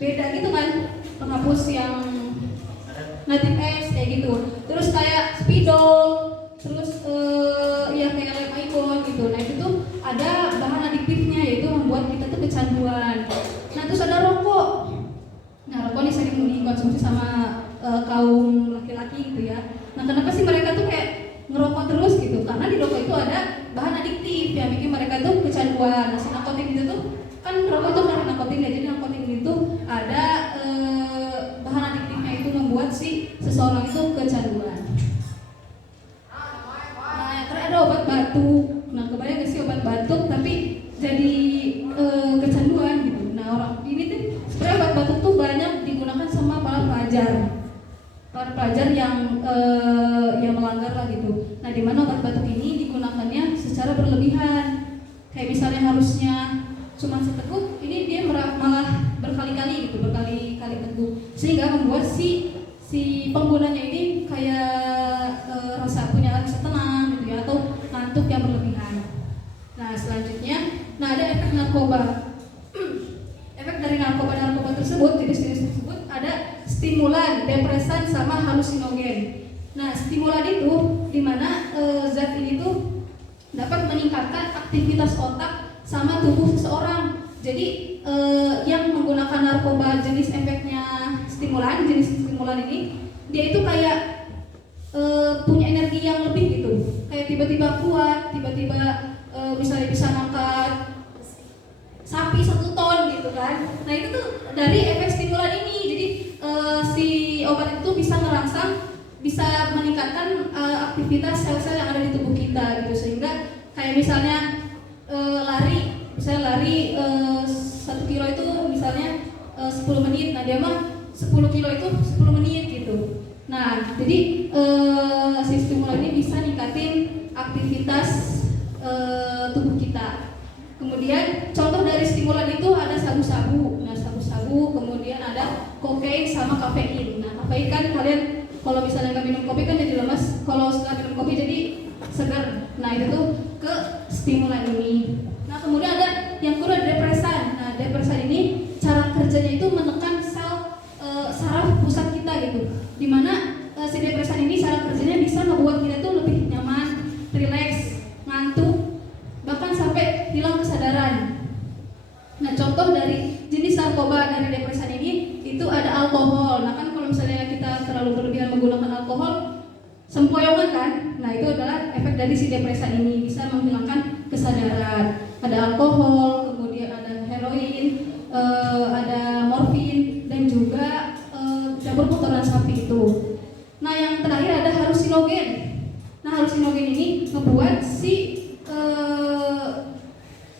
beda gitu kan, penghapus yang native S kayak gitu. Terus kayak spidol, terus ya kayak lem icon gitu. Nah itu tuh ada bahan adiktifnya, yaitu membuat kita tuh kecanduan. Nah terus ada rokok. Nah rokok ini sering dikonsumsi sama kaum laki-laki gitu ya. Nah kenapa sih mereka tuh kayak ngerokok terus gitu? Karena di rokok itu ada bahan adiktif yang bikin mereka tuh kecanduan. Nah si nikotin itu tuh kan rokok itu kan nikotin ya, jadi nikotin itu ada bahan adiktifnya itu membuat si seseorang itu kecanduan. Nah yang terakhir ada obat batuk. Nah kebayang gak sih obat batuk tapi jadi kecanduan gitu. Nah orang ini tuh sebenarnya obat batuk tuh banyak digunakan sama para pelajar yang melanggar lah gitu. Nah di mana obat batuk ini digunakannya secara berlebihan. Kayak misalnya harusnya cuma seteguk, ini dia malah berkali-kali gitu, berkali-kali teguk, sehingga membuat si penggunanya ini kayak punya rasa tenang gitu ya, atau ngantuk yang berlebihan. Nah selanjutnya, ada efek narkoba. Efek dari narkoba tersebut, jenis-jenis tersebut ada stimulan, depresan, sama halusinogen. Nah stimulan itu dimana zat ini tuh dapat meningkatkan aktivitas otak sama tubuh seseorang. Jadi yang menggunakan narkoba jenis efeknya jenis stimulan ini, dia itu kayak punya energi yang lebih gitu, kayak tiba-tiba kuat, tiba-tiba misalnya bisa ngangkat sapi 1 ton gitu kan. Nah itu tuh dari efek stimulan ini. Jadi si obat itu bisa merangsang, bisa meningkatkan aktivitas sel-sel yang ada di tubuh kita gitu, sehingga kayak misalnya lari 1 kilo itu misalnya 10 menit, nah dia mah 10 kilo itu 10 menit gitu. Nah jadi si stimulan ini bisa ningkatin aktivitas tubuh kita. Kemudian contoh dari stimulan itu ada sabu-sabu. Nah sabu-sabu, kemudian ada kokain sama kafein. Nah kafein kan kalian kalau misalnya nggak minum kopi kan jadi lemas, kalau setelah minum kopi jadi segar. Nah itu tuh ke stimulan ini. Nah kemudian ada yang kedua, depresan. Nah depresan ini cara kerjanya itu menekan sel saraf pusat kita gitu, dimana si depresan ini cara kerjanya bisa membuat kita tuh lebih nyaman, rileks, ngantuk, bahkan sampai hilang kesadaran. Nah contoh dari jenis narkoba dari depresan ini itu ada alkohol. Nah kan kalau misalnya kita terlalu berlebihan menggunakan alkohol, sempoyongan kan. Nah itu adalah efek dari si depresan ini, bisa menghilangkan kesadaran. Ada alkohol, kemudian ada heroin, ada morfin, dan juga campur kotoran sapi itu. Nah yang terakhir ada halusinogen. Nah halusinogen ini membuat si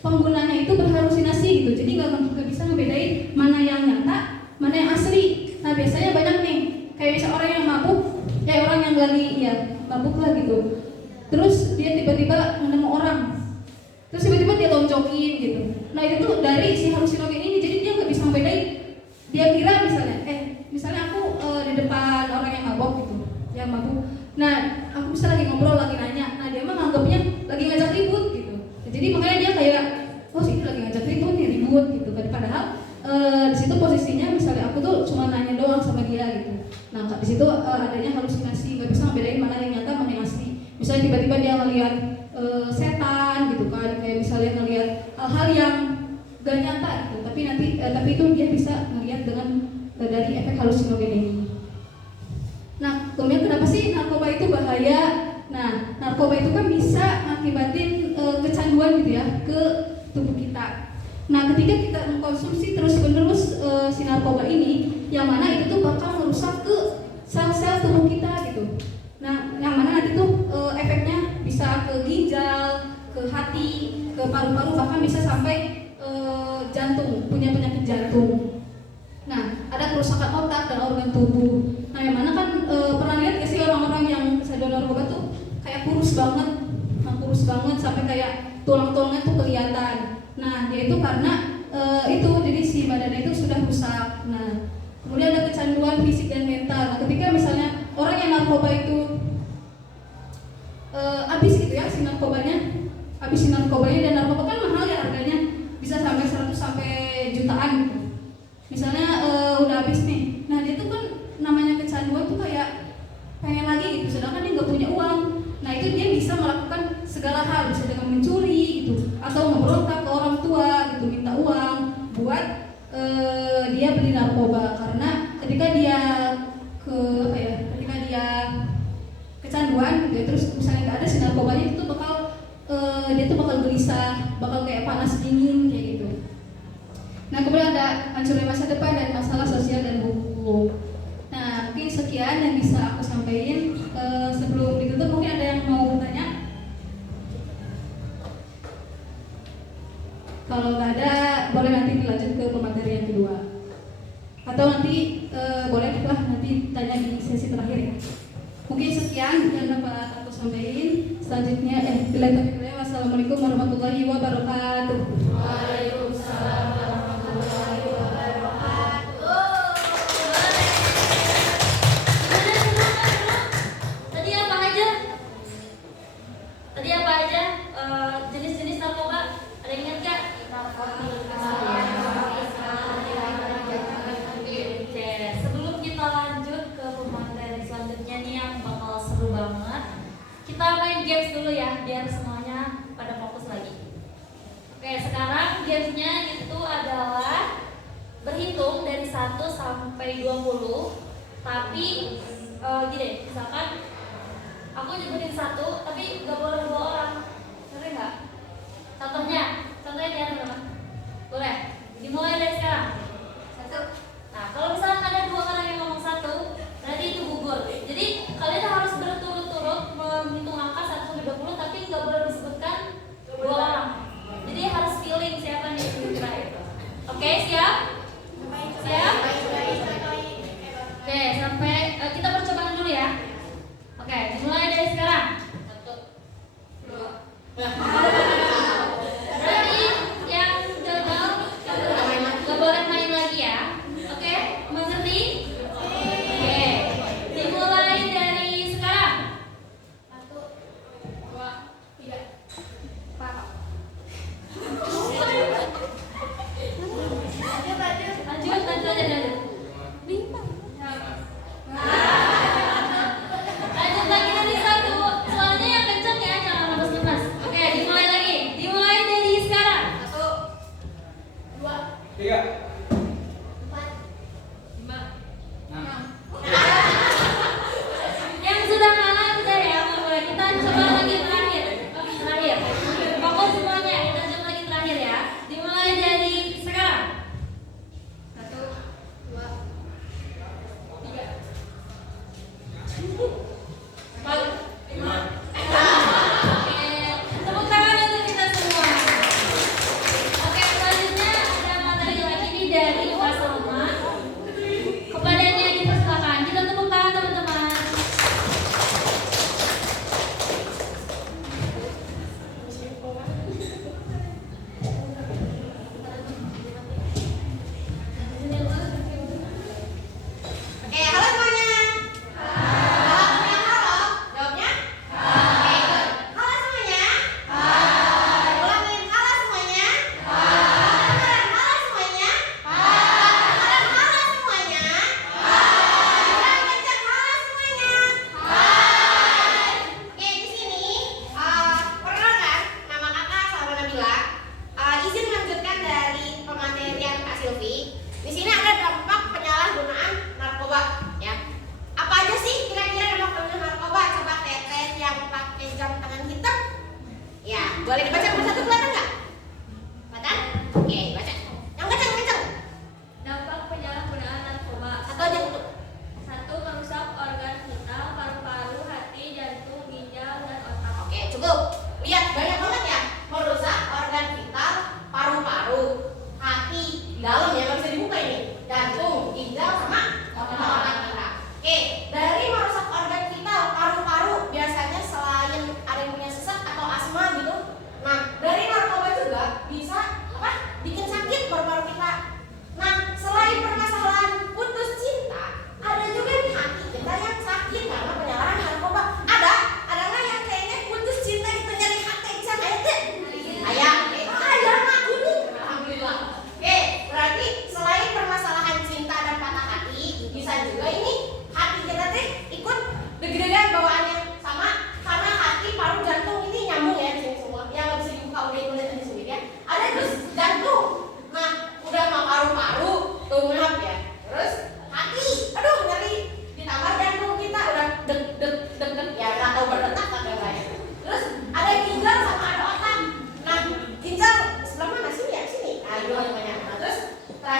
penggunanya itu berhalusinasi gitu, jadi nggak bisa ngebedain mana yang nyata, mana yang asli. Nah biasanya banyak nih, kayak misal orang yang mabuk, kayak orang yang lagi mabuk lah gitu, terus dia tiba-tiba menemu orang, terus tiba-tiba dia loncokin gitu. Nah itu tuh dari si halusinogen ini, jadi dia nggak bisa ngebedain. Dia kira misalnya aku di depan orang yang mabuk gitu, yang mabuk. Nah aku bisa lagi ngobrol, lagi nanya, nah dia mah nganggapnya lagi ngajak ribut gitu. Jadi makanya dia kayak, oh sini lagi ngajak ribut gitu kan. Padahal di situ posisinya misalnya aku tuh cuma nanya doang sama dia gitu. Nah di situ adanya halusinasi, nggak bisa ngebedain mana yang nyata, mana yang asli. Misalnya tiba-tiba dia ngelihat setan gitu kan, kayak misalnya ngelihat hal-hal yang gak nyata gitu. Tapi itu dia bisa ngelihat dengan dari efek halusinogen ini. Nah kemudian kenapa sih narkoba itu bahaya? Nah narkoba itu kan bisa mengakibatin kecanduan gitu ya ke tubuh kita. Nah ketika kita mengkonsumsi terus-menerus si narkoba ini, yang mana itu tuh bakal merusak ke sel-sel tubuh kita gitu. Nah yang mana nanti tuh efeknya bisa ke ginjal, ke hati, ke paru-paru, bahkan bisa sampai jantung, punya penyakit jantung. Nah ada kerusakan otak dan organ tubuh. Nah yang mana kan pernah lihat gak sih orang-orang yang kecanduan narkoba tuh kayak kurus banget sampai kayak tulang-tulangnya tuh kelihatan. Nah dia itu karena itu, jadi si badannya itu sudah rusak. Nah kemudian ada kecanduan fisik dan mental. Nah ketika misalnya orang yang narkoba itu habis gitu ya si narkobanya dan narkoba kan mahal ya harganya, bisa sampai 100 sampai jutaan gitu. Misalnya dingin kayak gitu. Nah kemudian ada hancurnya masa depan dan masalah sosial dan hukum. Nah mungkin sekian yang bisa aku sampaikan. Sebelum ditutup mungkin ada yang mau bertanya? Kalau nggak ada, boleh nanti dilanjut ke pemateri yang kedua. Atau nanti bolehlah nanti tanya di sesi terakhir ya. Mungkin sekian yang dapat aku sampaikan. Selanjutnya, wassalamualaikum warahmatullahi wabarakatuh. Waalaikumsalam warahmatullahi wabarakatuh. Tadi apa aja? Jenis-jenis narkoba? Ada yang ingat gak? Oke, sebelum kita lanjut ke pemateri selanjutnya nih yang bakal seru banget, kita main games dulu ya, biar semuanya pada fokus lagi. Oke, sekarang gamesnya itu adalah berhitung dari 1 sampai 20. Tapi gini, misalkan aku nyebutin 1, tapi gak boleh 2 orang. Ngerti gak? Contohnya dia ada berapa? Boleh? Dimulai dari sekarang. 1. Nah, kalau misalkan ada 2 orang yang ngomong 1, berarti itu gugur. Jadi kalian harus berturut-turut menghitung angka 1 sampai 20, tapi nggak boleh disebutkan 2 orang. Jadi harus feeling siapa nih yang terakhir. Oke, siap? Siap? Oke, sampai kita percobaan dulu ya. Oke, dimulai dari sekarang. 1, 2. Berarti yang gagal nggak boleh main lagi ya. Oke, mengerti? Oke, dimulai dari sekarang. 1, 2, 3. Pak. Lanjut. 5. Lanjut lagi dari 1. Soalnya yang kenceng ya, jangan lepas-lepas. Oke, dimulai lagi. Dimulai dari sekarang. 1, 2, 3, 4, 5, 6. Yang sudah kalah udah ya, mulai kita coba lagi terakhir. Terakhir. Fokus semuanya, kita coba lagi terakhir ya. Dimulai dari sekarang. 1, 2, 3, 4, 5. Oke, tepuk tangan untuk kita semua. Oke, selanjutnya ada materi lagi nih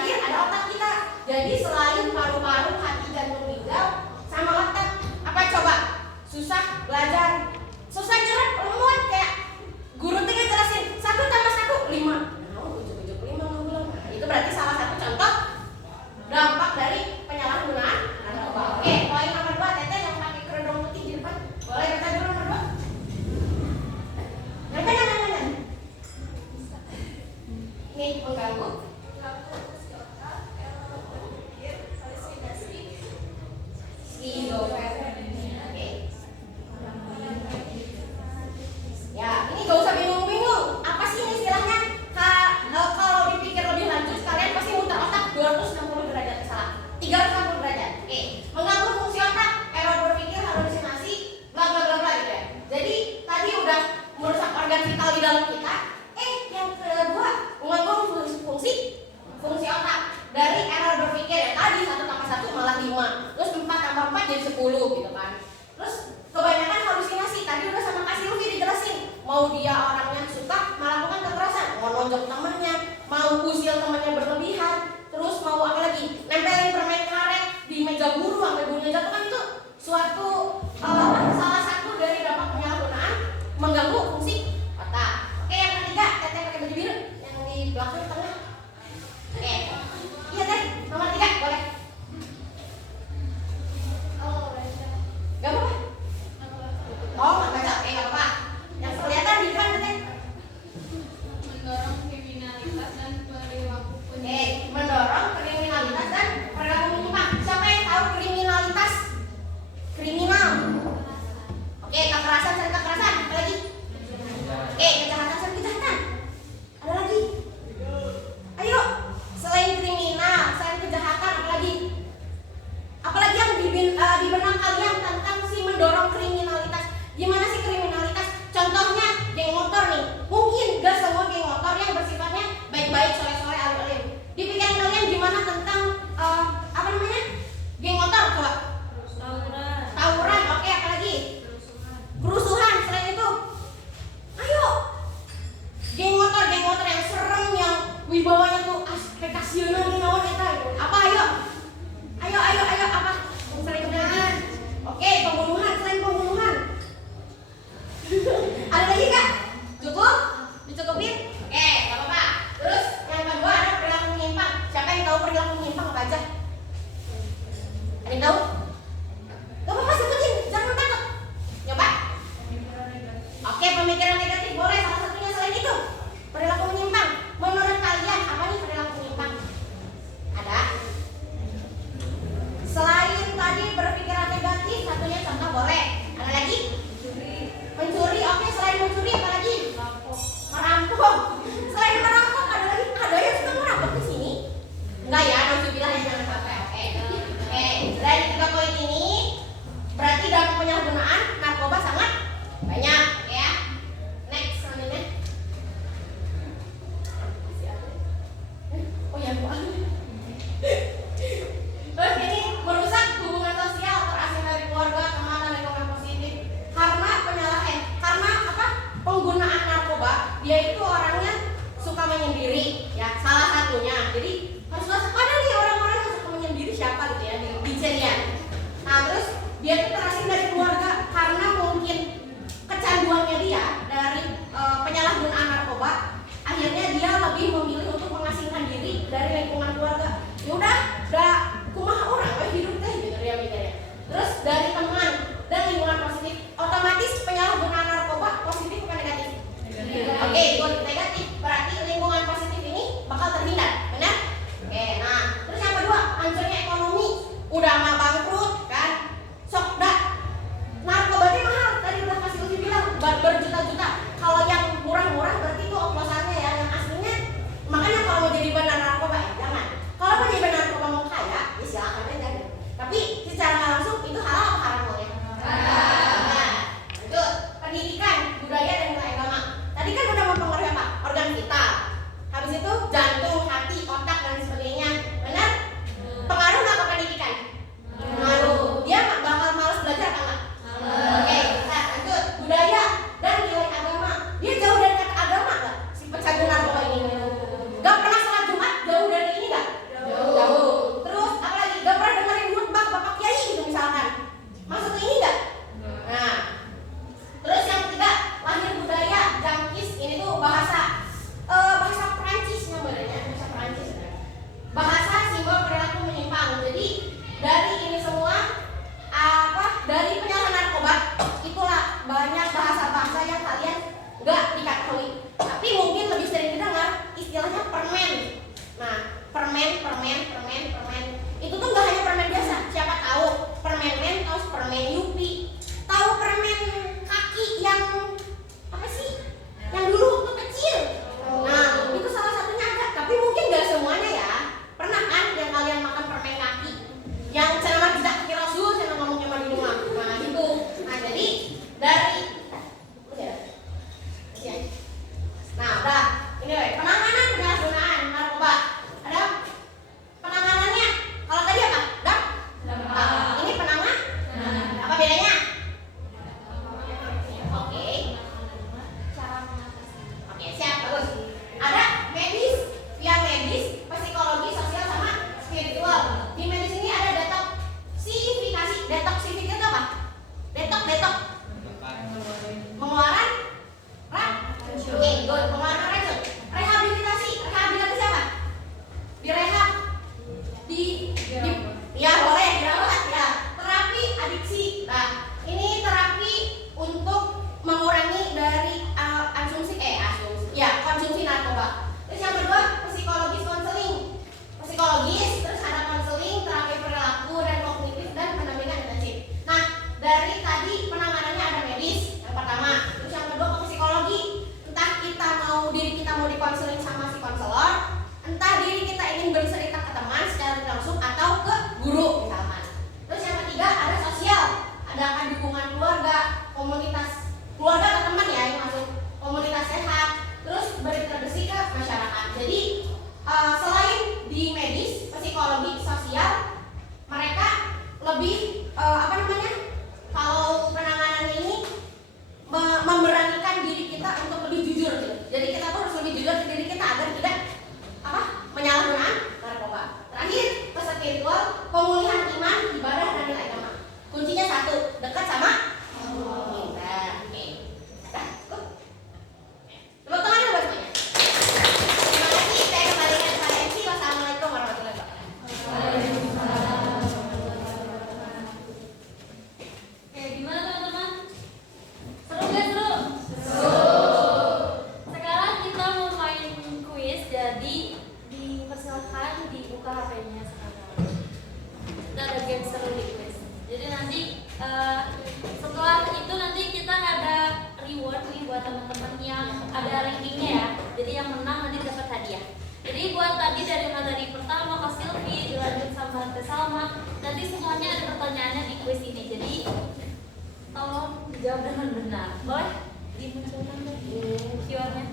terakhir ada otak kita. Jadi selain paru-paru, hati, jantung, ginjal, sama otak, apa coba? Susah belajar, susah nyerap, lemot kayak guru tinggal jelasin 1 tambah 1 5. Nah, ujuk-ujuk 5 nggak belum. Nah, itu berarti salah satu contoh dampak dari penyalahgunaan narkoba. Oke, poin nomor 2, Teteh yang pakai kerudung putih di depan, boleh baca dulu nomor 2. Jangan. Ini mengganggu. Ya, ini gak usah bingung-bingung. Apa sih ini istilahnya? Kalau dipikir lebih lanjut, kalian pasti muter otak 260 derajat salah. 360 derajat. Oke. Mengganggu fungsi otak, error berpikir, halusinasi, bla bla bla bla gitu ya. Jadi tadi udah merusak organ vital di dalam kita. Yang kedua, mengganggu fungsi otak. Dari error berpikir ya tadi 1 tambah 1 malah 5. Terus 4 tambah 4 jadi 10 gitu kan. Terus kebanyakan halusinasi. Tadi udah sama Kak Silvi dijelasin. Mau dia orangnya suka melakukan kekerasan, mau nonjok temennya, mau usil temennya berlebihan, terus mau apa lagi? Nempelin permen karet di meja guru sampai gurunya jatuh, kan itu suatu salah satu dari dampak penyalahgunaan mengganggu fungsi otak. Oke, yang ketiga, Teteh pakai baju biru yang di belakang tengah. Oke. Iya Teh, nomor 3 boleh. Gak apa-apa. Oh, nggak baca. Oke, nggak apa-apa. Yang kelihatan di depan Teteh. Mendorong kriminalitas dan perilaku penyimpangan. Mendorong kriminalitas dan perilaku menyimpang. Siapa yang tahu kriminalitas? Kriminal. Oke, kekerasan dan kekerasan. Apa lagi? Oke, kejahatan dan kejahatan. Ada lagi? Ayo, selain kriminal, selain kejahatan, apa lagi? Apalagi yang di benak kalian tentang si mendorong kriminalitas? Gimana sih kriminalitas? Contohnya geng motor nih. Mungkin gak semua geng motor yang bersifatnya baik-baik, sore-sore, alim-alim. Di pikiran kalian gimana tentang apa namanya? Geng motor coba? Tawuran, oke, apalagi? Kerusuhan, selain itu. Ayo. Geng motor yang serem, yang wibawanya tuh spektasional nih naon eta. Apa ayo? Ayo apa? Selain kejahatan. Oke, pembunuhan, selain pembunuhan. Ada lagi Kak? Cukup? Dicukupin? Oke, gak apa-apa. Terus yang kedua ada perilaku menyimpang. Siapa yang tahu perilaku menyimpang apa aja? Ada yang tahu? Gak apa-apa, sebutin, jangan takut. Coba. Oke, pemikiran negatif boleh, salah satunya selain itu. Perilaku menyimpang. Menurut kalian apa nih perilaku menyimpang? Ada? Selain tadi berpikiran negatif, satunya contoh boleh. Ada lagi? Mencuri, oke, selain mencuri apa lagi? Merampok. Selain merampok ada lagi? Ada yang suka merampok di sini? Enggak ya, nauzubillah ya, jangan sampai. Oke. Dari 3 poin ini berarti dampak penyalahgunaan narkoba sangat banyak, ya. Next selanjutnya. Oh ya, Bu. Terus ini merusak hubungan sosial, terasing dari keluarga, teman, lingkungan positif. Karena apa? Penggunaan narkoba, dia itu orangnya suka menyendiri, ya, salah satunya. Jadi harus waspada nih orang-orang yang suka menyendiri siapa gitu ya, di jadian. Nah, terus dia itu terasing dari keluarga karena mungkin kecanduannya dia dari penyalahgunaan narkoba. Akhirnya dia lebih memilih untuk mengasingkan diri dari lingkungan keluarga. Ya udah kumaha orang hidup teh gitu dia mikirnya. Terus dari teman dan lingkungan positif, otomatis penyalahgunaan narkoba positif bukan negatif? Oke, good, negatif. Berarti lingkungan positif ini bakal terhindar, benar? Oke, nah terus yang kedua, hancurnya ekonomi. Udah mah bangkrut kan? Sok dah. Narkoba itu mahal. Tadi udah kasih Uci bilang berjuta-juta. Kalau yang murah-murah berarti itu oplosannya ya. Yang aslinya selain di medis, psikologi, sosial, mereka lebih apa namanya? Kalau penanganannya ini memberanikan diri kita untuk lebih jujur gitu. Jadi kita tuh harus lebih jujur ke diri kita agar tidak apa? Menyalahgunakan narkoba. Terakhir, ke spiritual, pemulihan iman, ibadah dan nilai agama. Kuncinya satu, dekat sama Allah. Oke. Dah, cukup. Tepuk tangan buat semuanya. Terima kasih. Saya kembalikan kepada MC. Wassalamualaikum warahmatullahi wabarakatuh. Oke, gimana teman-teman? Seru gak seru? Sekarang kita mau main kuis, jadi dipersilakan dibuka HP-nya sekarang. Kita ada game seru di kuis. Jadi nanti setelah itu nanti kita ada reward nih buat teman-teman yang ada rankingnya ya. Jadi yang menang nanti dapat hadiah. Jadi buat tadi dari materi pertama ke Silvi, dilanjut sama ke Salma, nanti semuanya ada pertanyaannya di kuis ini. Jadi tolong dijawab dengan benar. Boleh dimunculkan QR-nya?